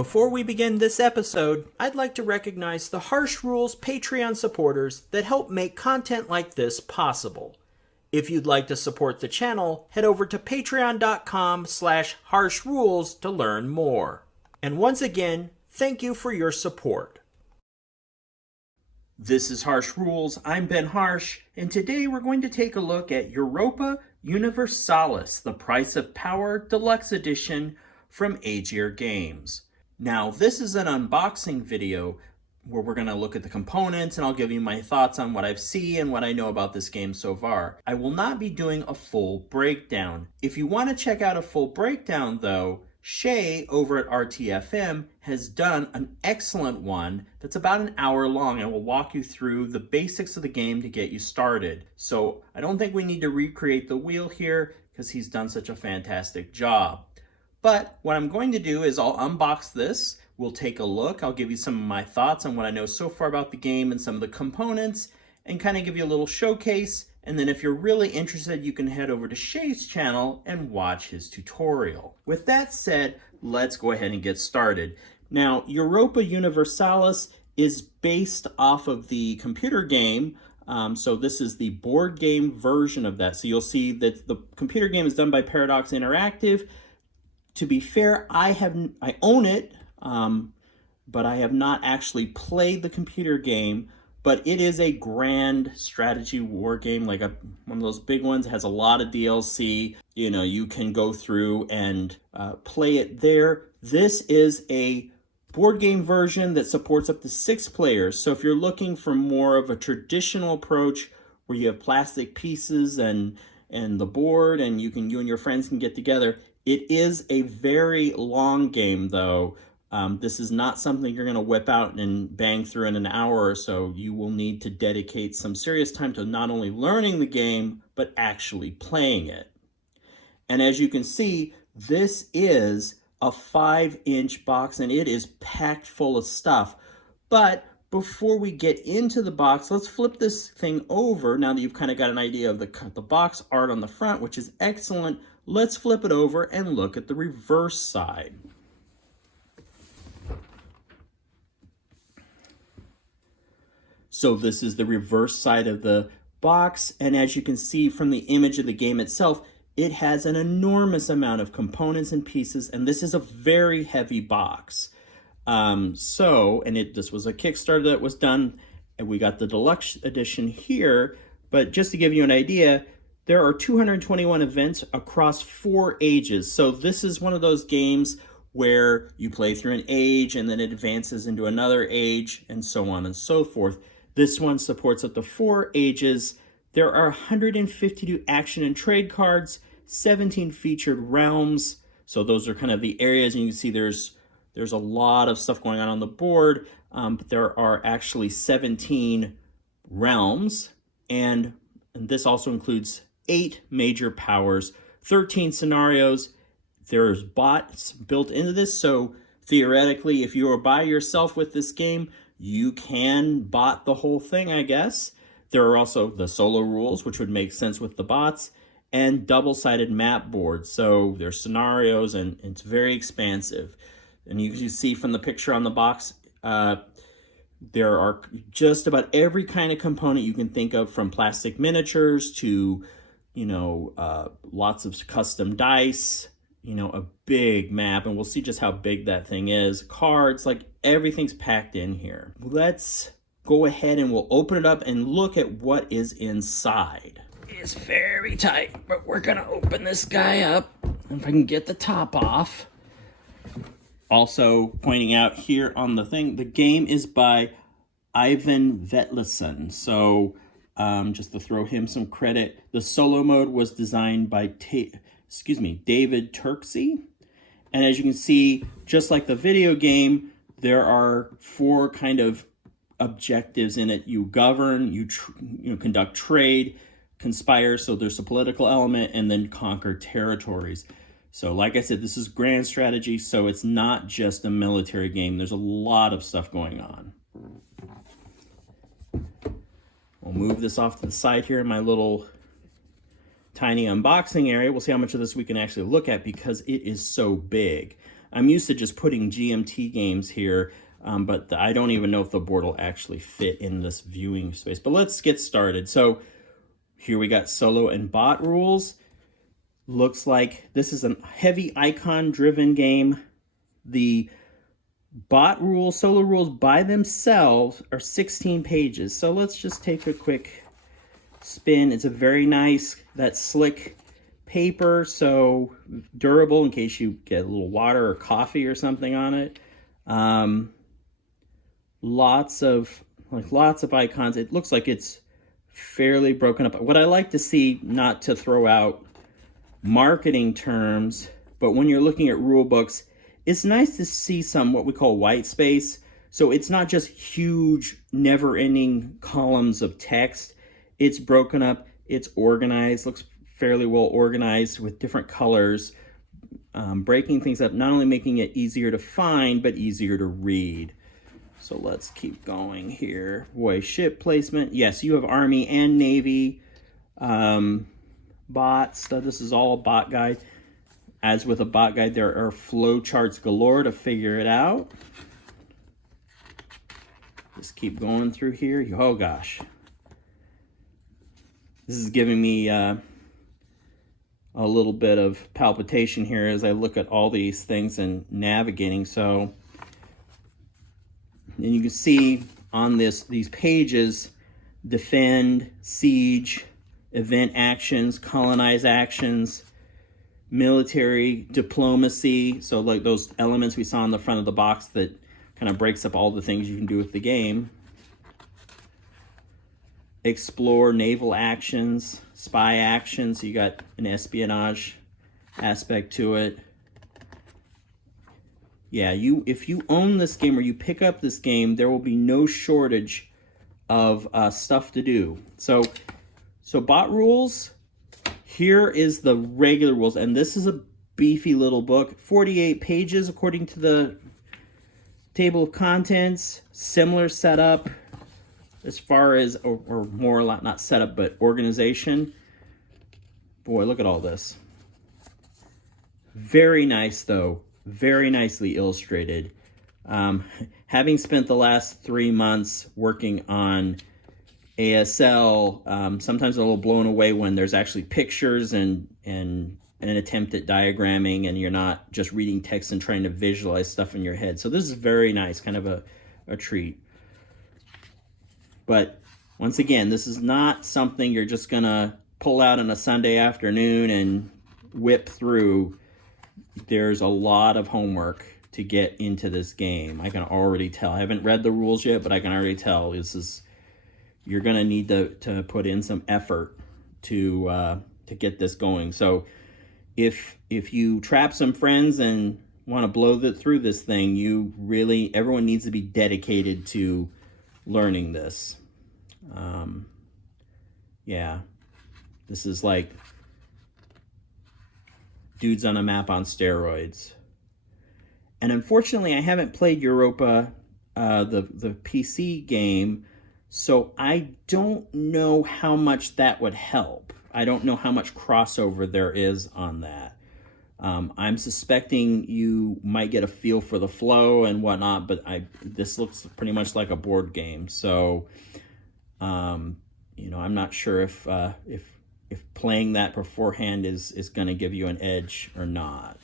Before we begin this episode, I'd like to recognize the Harsh Rules Patreon supporters that help make content like this possible. If you'd like to support the channel, head over to patreon.com/harshrules to learn more. And once again, thank you for your support. This is Harsh Rules. I'm Ben Harsh, and today we're going to take a look at Europa Universalis, the Price of Power Deluxe Edition from Aegir Games. Now, this is an unboxing video where we're going to look at the components and I'll give you my thoughts on what I've seen and what I know about this game so far. I will not be doing a full breakdown. If you want to check out a full breakdown though, Shea over at RTFM has done an excellent one that's about an hour long and will walk you through the basics of the game to get you started. So I don't think we need to recreate the wheel here because he's done such a fantastic job. But what I'm going to do is I'll unbox this, we'll take a look, I'll give you some of my thoughts on what I know so far about the game and some of the components, and kind of give you a little showcase, and then if you're really interested, you can head over to Shea's channel and watch his tutorial. With that said, let's go ahead and get started. Now, Europa Universalis is based off of the computer game, so this is the board game version of that. So you'll see that the computer game is done by Paradox Interactive. To be fair, I own it, but I have not actually played the computer game, but it is a grand strategy war game, like one of those big ones. It has a lot of DLC. You know, you can go through and play it there. This is a board game version that supports up to 6 players. So if you're looking for more of a traditional approach where you have plastic pieces and the board and you and your friends can get together, it is a very long game, though. This is not something you're going to whip out and bang through in an hour or so. You will need to dedicate some serious time to not only learning the game, but actually playing it. And as you can see, this is a 5-inch box, and it is packed full of stuff. But before we get into the box, let's flip this thing over. Now that you've kind of got an idea of the box art on the front, which is excellent, let's flip it over and look at the reverse side. So this is the reverse side of the box, and as you can see from the image of the game itself, it has an enormous amount of components and pieces, and this is a very heavy box. This was a Kickstarter that was done, and we got the deluxe edition here, but just to give you an idea, there are 221 events across 4 ages. So this is one of those games where you play through an age and then it advances into another age and so on and so forth. This one supports up to 4 ages. There are 152 action and trade cards, 17 featured realms. So those are kind of the areas, and you can see there's a lot of stuff going on the board, but there are actually 17 realms, and this also includes 8 major powers, 13 scenarios. There's bots built into this, so theoretically, if you are by yourself with this game, you can bot the whole thing, I guess. There are also the solo rules, which would make sense with the bots, and double-sided map boards. So there's scenarios, and it's very expansive. And you can see from the picture on the box, there are just about every kind of component you can think of, from plastic miniatures to, lots of custom dice, a big map, and we'll see just how big that thing is. Cards, like everything's packed in here. Let's go ahead and we'll open it up and look at what is inside. It's very tight, but we're gonna open this guy up. If I can get the top off. Also pointing out here on the thing, the game is by Ivan Vetlesen. So just to throw him some credit, the solo mode was designed by David Turksey. And as you can see, just like the video game, there are 4 kind of objectives in it. You govern, you conduct trade, conspire, so there's a political element, and then conquer territories. So like I said, this is grand strategy, so it's not just a military game. There's a lot of stuff going on. We'll move this off to the side here in my little tiny unboxing area. We'll see how much of this we can actually look at because it is so big. I'm used to just putting GMT games here, but I don't even know if the board will actually fit in this viewing space. But let's get started. So here we got solo and bot rules. Looks like this is a heavy icon-driven game. The bot rules, solo rules by themselves are 16 pages. So let's just take a quick spin. It's a very nice, that slick paper, so durable in case you get a little water or coffee or something on it. Lots of icons. It looks like it's fairly broken up. What I like to see, not to throw out marketing terms, but when you're looking at rule books, it's nice to see some what we call white space. So it's not just huge, never-ending columns of text. It's broken up, it's organized, looks fairly well organized with different colors, breaking things up, not only making it easier to find, but easier to read. So let's keep going here. Boy, ship placement. Yes, you have Army and Navy bots. So this is all a bot guide. As with a bot guide, there are flow charts galore to figure it out. Just keep going through here. Oh gosh. This is giving me a little bit of palpitation here as I look at all these things and navigating. So, and you can see on these pages, defend, siege, event actions, colonize actions, military, diplomacy. So like those elements we saw on the front of the box that kind of breaks up all the things you can do with the game. Explore, naval actions, spy actions. So you got an espionage aspect to it. Yeah, if you own this game or you pick up this game, there will be no shortage of stuff to do. So bot rules, here is the regular rules, and this is a beefy little book, 48 pages according to the table of contents, similar setup as far as, or more, not setup, but organization. Boy, look at all this. Very nice, though. Very nicely illustrated. Having spent the last 3 months working on ASL, sometimes I'm a little blown away when there's actually pictures and an attempt at diagramming, and you're not just reading text and trying to visualize stuff in your head. So this is very nice, kind of a treat. But once again, this is not something you're just gonna pull out on a Sunday afternoon and whip through. There's a lot of homework to get into this game. I can already tell. I haven't read the rules yet, but I can already tell you're gonna need to put in some effort to get this going. So if you trap some friends and want to blow through this thing, everyone needs to be dedicated to learning this. Yeah, this is like dudes on a map on steroids. And unfortunately, I haven't played Europa, the PC game, so I don't know how much that would help. I don't know how much crossover there is on that. I'm suspecting you might get a feel for the flow and whatnot, but this looks pretty much like a board game. So, I'm not sure if playing that beforehand is going to give you an edge or not.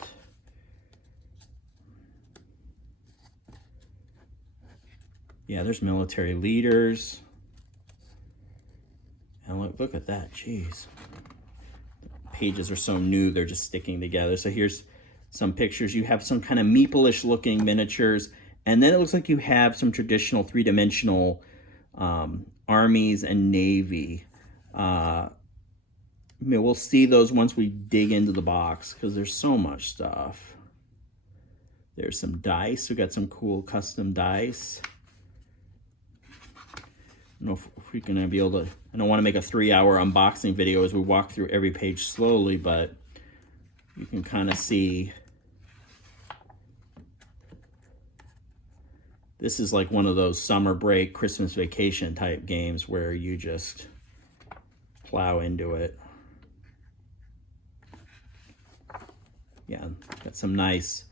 Yeah, there's military leaders. And look at that, jeez. Pages are so new, they're just sticking together. So here's some pictures. You have some kind of meeple-ish looking miniatures, and then it looks like you have some traditional three-dimensional armies and navy. We'll see those once we dig into the box, because there's so much stuff. There's some dice. We got some cool custom dice. I don't know if we're going to be able to, I don't want to make a 3-hour unboxing video as we walk through every page slowly, but you can kind of see. This is like one of those summer break, Christmas vacation type games where you just plow into it. Yeah, got some nice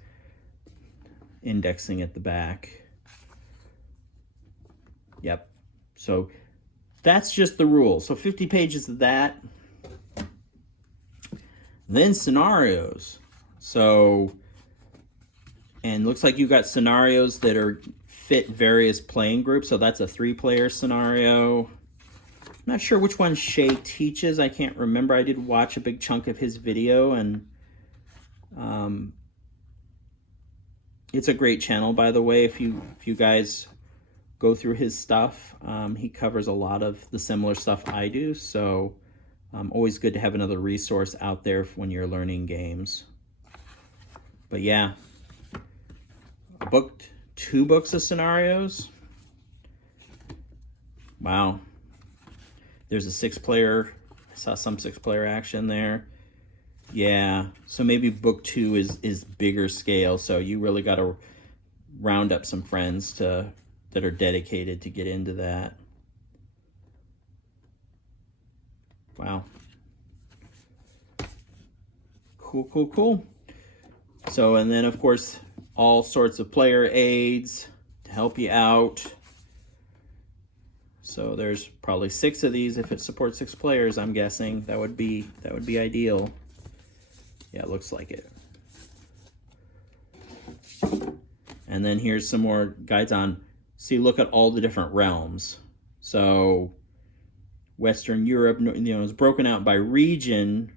indexing at the back. Yep. So that's just the rules. So 50 pages of that. Then scenarios. So, and looks like you got scenarios that are fit various playing groups. So that's a 3-player scenario. I'm not sure which one Shea teaches. I can't remember. I did watch a big chunk of his video, and it's a great channel, by the way. If you guys go through his stuff, he covers a lot of the similar stuff I do. So always good to have another resource out there when you're learning games. But yeah, I booked 2 books of scenarios. Wow. There's a 6-player. I saw some 6-player action there. Yeah, so maybe book 2 is bigger scale. So you really got to round up some friends that are dedicated to get into that. Wow. Cool, cool, cool. So, and then of course, all sorts of player aids to help you out. So there's probably 6 of these if it supports 6 players, I'm guessing. That would be ideal. Yeah, it looks like it. And then here's some more guides on, see, look at all the different realms. So Western Europe, it's broken out by region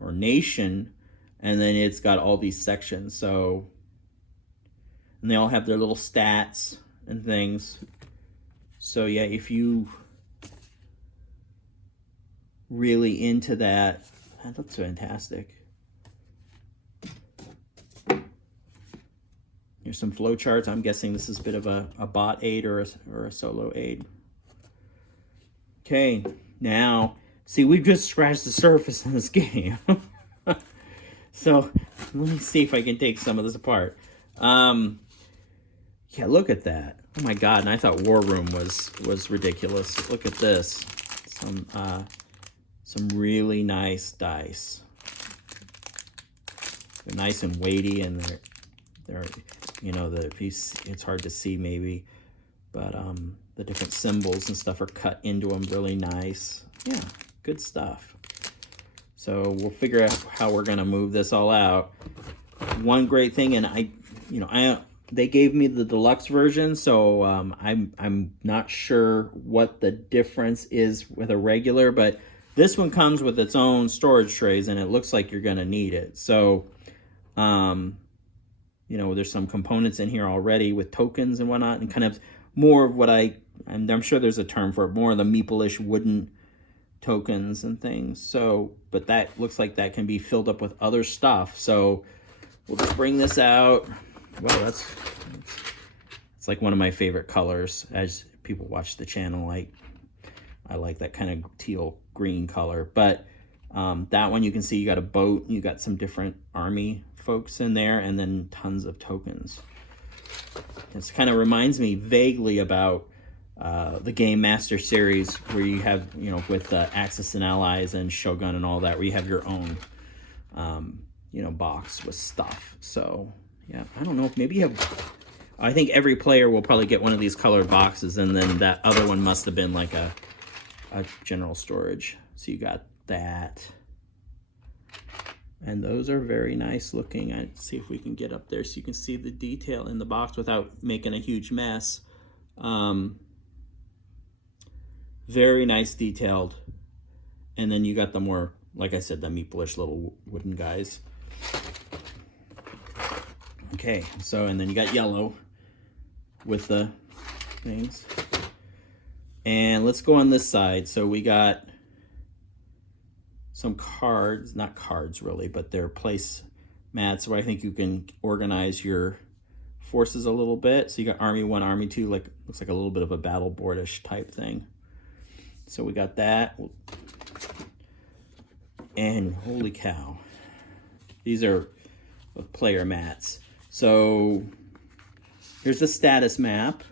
or nation, and then it's got all these sections. So, and they all have their little stats and things. So yeah, if you really into that looks fantastic. Here's some flow charts. I'm guessing this is a bit of a bot aid or a solo aid. Okay, now, see, we've just scratched the surface in this game. So let me see if I can take some of this apart. Yeah, look at that. Oh my God, and I thought War Room was ridiculous. Look at this. Some really nice dice. They're nice and weighty, and they're it's hard to see maybe, but the different symbols and stuff are cut into them really nice. Yeah, good stuff. So we'll figure out how we're gonna move this all out. One great thing, and they gave me the deluxe version, so I'm not sure what the difference is with a regular, but this one comes with its own storage trays, and it looks like you're gonna need it. So, there's some components in here already with tokens and whatnot, and kind of more of what and I'm sure there's a term for it, more of the meeple-ish wooden tokens and things. So, but that looks like that can be filled up with other stuff. So we'll just bring this out. Wow, it's like one of my favorite colors. As people watch the channel, I like that kind of teal green color. But that one, you can see you got a boat, you got some different army folks in there, and then tons of tokens. This kind of reminds me vaguely about the Game Master series, where you have, with Axis and Allies and Shogun and all that, where you have your own, box with stuff. So, yeah, I don't know if maybe you have, I think every player will probably get one of these colored boxes, and then that other one must have been like a general storage. So you got that. And those are very nice looking. Let's see if we can get up there so you can see the detail in the box without making a huge mess. Very nice detailed. And then you got the more, like I said, the meeple-ish little wooden guys. Okay, so, and then you got yellow with the things. And let's go on this side. So we got some cards, not cards really, but they're place mats where I think you can organize your forces a little bit. So you got Army 1, Army 2, looks like a little bit of a battle board-ish type thing. So we got that. And holy cow, these are player mats. So here's the status map.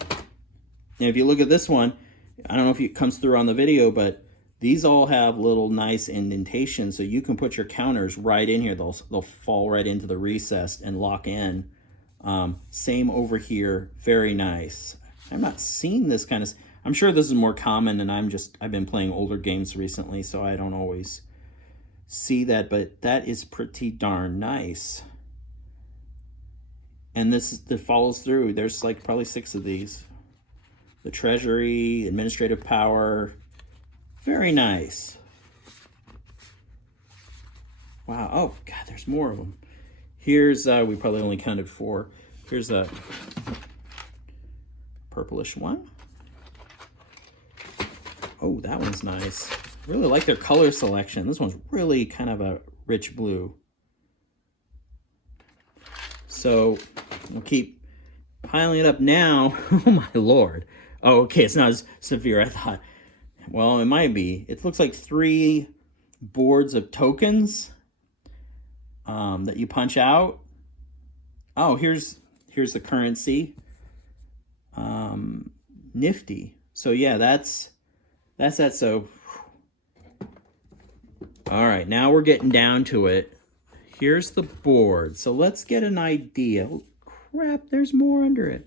And if you look at this one, I don't know if it comes through on the video, but these all have little nice indentations, so you can put your counters right in here. They'll fall right into the recess and lock in Same over here. Very nice. I'm not seeing this kind of... I'm sure this is more common, and I've been playing older games recently, so I don't always see that, but that is pretty darn nice. And that follows through. There's like probably 6 of these. The Treasury, Administrative Power. Very nice. Wow. Oh, God, there's more of them. Here's, we probably only counted 4. Here's a purplish one. Oh, that one's nice. Really like their color selection. This one's really kind of a rich blue. So we'll keep piling it up now. Oh my Lord. Oh, okay, it's not as severe as I thought. Well, it might be. It looks like 3 boards of tokens that you punch out. Oh, here's the currency. Nifty. So yeah, that's that. So all right, now we're getting down to it. Here's the board. So let's get an idea. Oh, crap, there's more under it.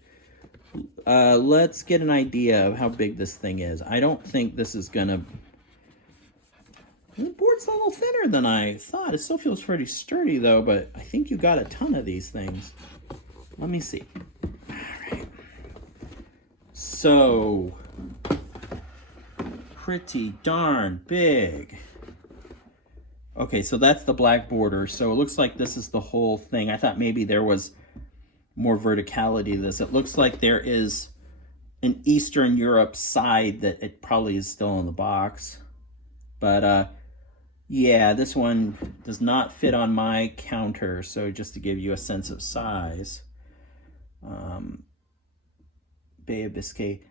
Let's get an idea of how big this thing is. I don't think this is gonna... The board's a little thinner than I thought. It still feels pretty sturdy though, but I think you got a ton of these things. Let me see. All right. So, pretty darn big. Okay, so that's the black border. So it looks like this is the whole thing. I thought maybe there was more verticality to this. It looks like there is an Eastern Europe side that it probably is still in the box. But yeah, this one does not fit on my counter. So just to give you a sense of size. Bay of Biscay.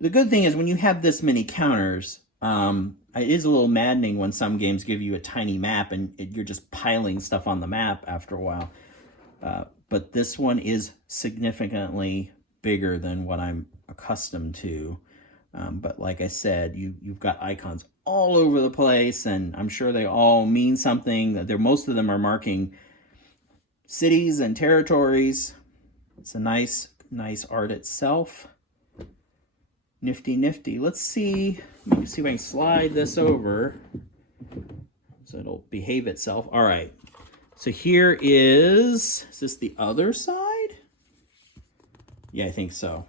The good thing is when you have this many counters, it is a little maddening when some games give you a tiny map and you're just piling stuff on the map after a while. But this one is significantly bigger than what I'm accustomed to. But like I said, you've got icons all over the place, and I'm sure they all mean something. Most of them are marking cities and territories. It's a nice art itself. Nifty, nifty. Let's see. Let me see if I can slide this over so it'll behave itself. All right. So here is this the other side? Yeah, I think so.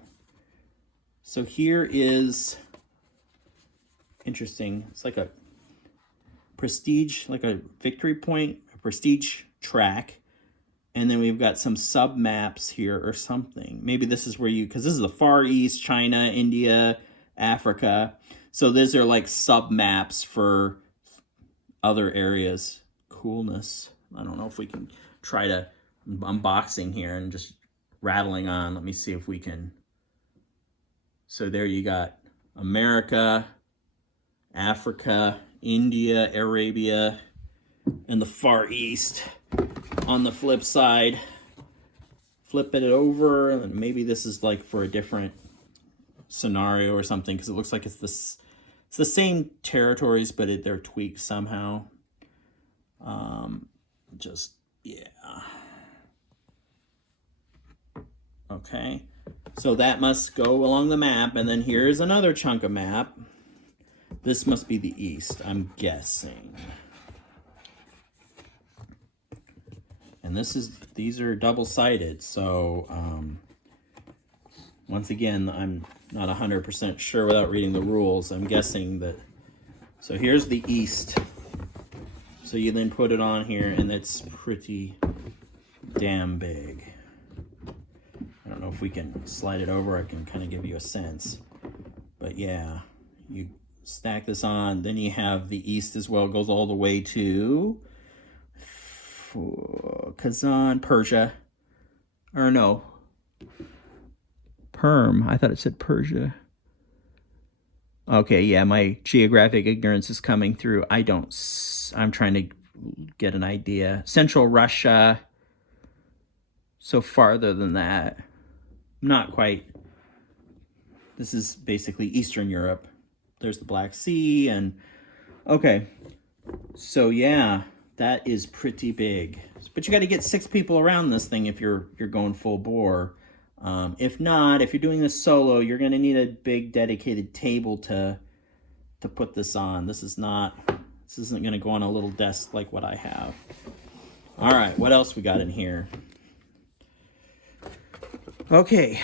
So here is, interesting. It's like a prestige, like a victory point, a prestige track. And then we've got some sub maps here or something. Maybe this is where because this is the Far East, China, India, Africa. So these are like sub maps for other areas. Coolness. I don't know if we can try to unboxing here and just rattling on. Let me see if we can. So there you got America, Africa, India, Arabia, and the Far East. On the flip side, flip it over, and maybe this is like for a different scenario or something, because it looks like it's the same territories, but they're tweaked somehow. Yeah. Okay, so that must go along the map, and then here's another chunk of map. This must be the east, I'm guessing. And these are double-sided, so once again, I'm not 100% sure without reading the rules. I'm guessing that, so here's the east. So you then put it on here, and it's pretty damn big. I don't know if we can slide it over. I can kind of give you a sense. But yeah, you stack this on. Then you have the east as well. It goes all the way to Kazan, Persia. Or no. Perm. I thought it said Persia. Okay, yeah, my geographic ignorance is coming through. I'm trying to get an idea. Central Russia. So farther than that. Not quite. This is basically Eastern Europe. There's the Black Sea and... Okay. So, yeah. That is pretty big. But you got to get 6 people around this thing if you're going full bore. If not, if you're doing this solo, you're going to need a big dedicated table to put this on. This isn't going to go on a little desk like what I have. All right, what else we got in here? Okay,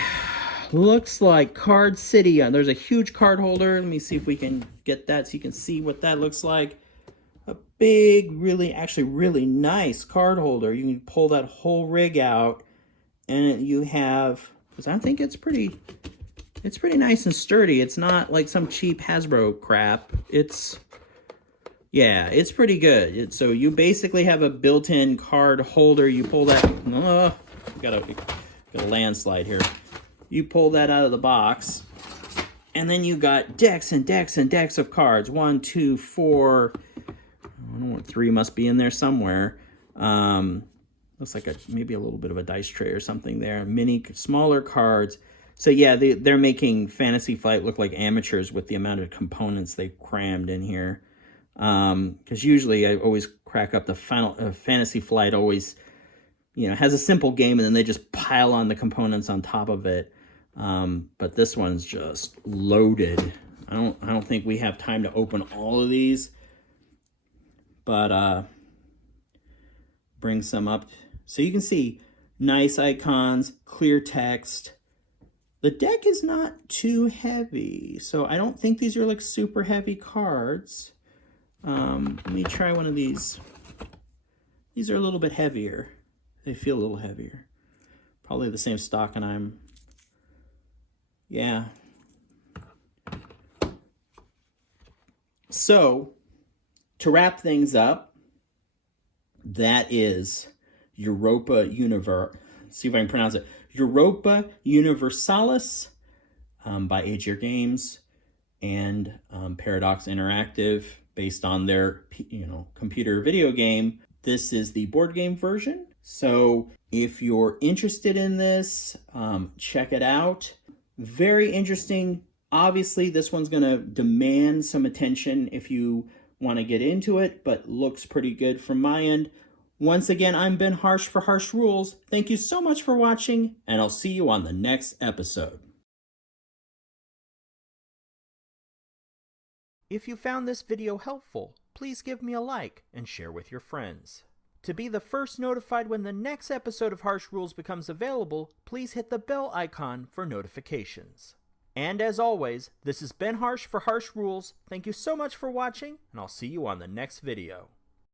looks like Card City. There's a huge card holder. Let me see if we can get that so you can see what that looks like. A big, actually really nice card holder. You can pull that whole rig out, and you have, because I think it's pretty nice and sturdy. It's not like some cheap Hasbro crap. It's pretty good. So you basically have a built-in card holder. You pull that, got a landslide here. You pull that out of the box, and then you got decks and decks and decks of cards. 1, 2, 4. I don't know, 3 must be in there somewhere. Looks like maybe a little bit of a dice tray or something there. Smaller cards. So yeah, they're making Fantasy Flight look like amateurs with the amount of components they crammed in here. Because usually I always crack up the Fantasy Flight always, has a simple game and then they just pile on the components on top of it. But this one's just loaded. I don't think we have time to open all of these, but bring some up so you can see nice icons, clear text. The deck is not too heavy, so I don't think these are like super heavy cards. Let me try one of these. These are a little bit heavier. They feel a little heavier. Probably the same stock, and yeah. So, to wrap things up, that is Europa see if I can pronounce it. Europa Universalis by Aegir Games and Paradox Interactive, based on their computer video game. This is the board game version. So if you're interested in this, check it out. Very interesting. Obviously, this one's going to demand some attention if you want to get into it, but looks pretty good from my end. Once again, I'm Ben Harsh for Harsh Rules. Thank you so much for watching, and I'll see you on the next episode. If you found this video helpful, please give me a like and share with your friends. To be the first notified when the next episode of Harsh Rules becomes available, please hit the bell icon for notifications. And as always, this is Ben Harsh for Harsh Rules. Thank you so much for watching, and I'll see you on the next video.